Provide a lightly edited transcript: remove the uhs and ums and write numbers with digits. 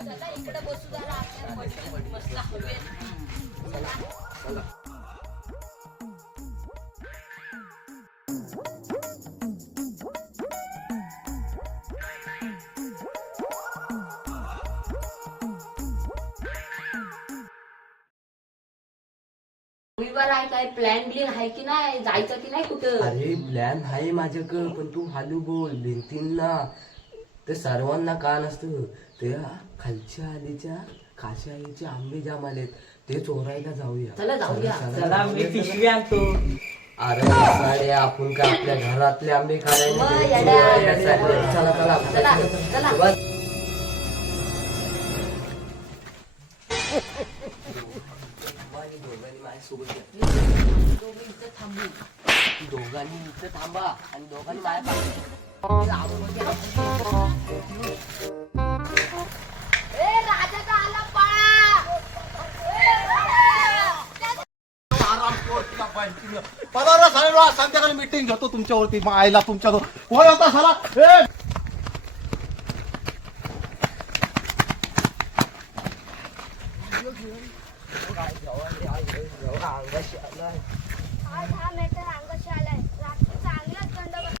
चला इकडे बसू जरा आपल्या मस्त हवेत. चला रविवार आहे काय प्लॅन बिन आहे की नाही जायचं की नाही कुठं. अरे प्लॅन आहे माझ्याकडं पण तू हालू बोल भिंतींना ते सर्वांना का नसतं ते खालच्या आलीच्या खाशा आईचे आंबे जाम आलेत ते चोरायला जाऊया. चला जाऊया. चला मी पिशवी आणतो. अरे साडे आपण का आपल्या घरातले आंबे खायला मग येड्या. चला चला चला चला. दोघांनी इथं थांबा आणि दोघांनी माझ्या राजाचा आला पळा. पदाला साहेब संध्याकाळी मीटिंग घेतो तुमच्यावरती आईला तुमच्या कोण होता साला ए! आज हा मेटर अंगाशी आलाय.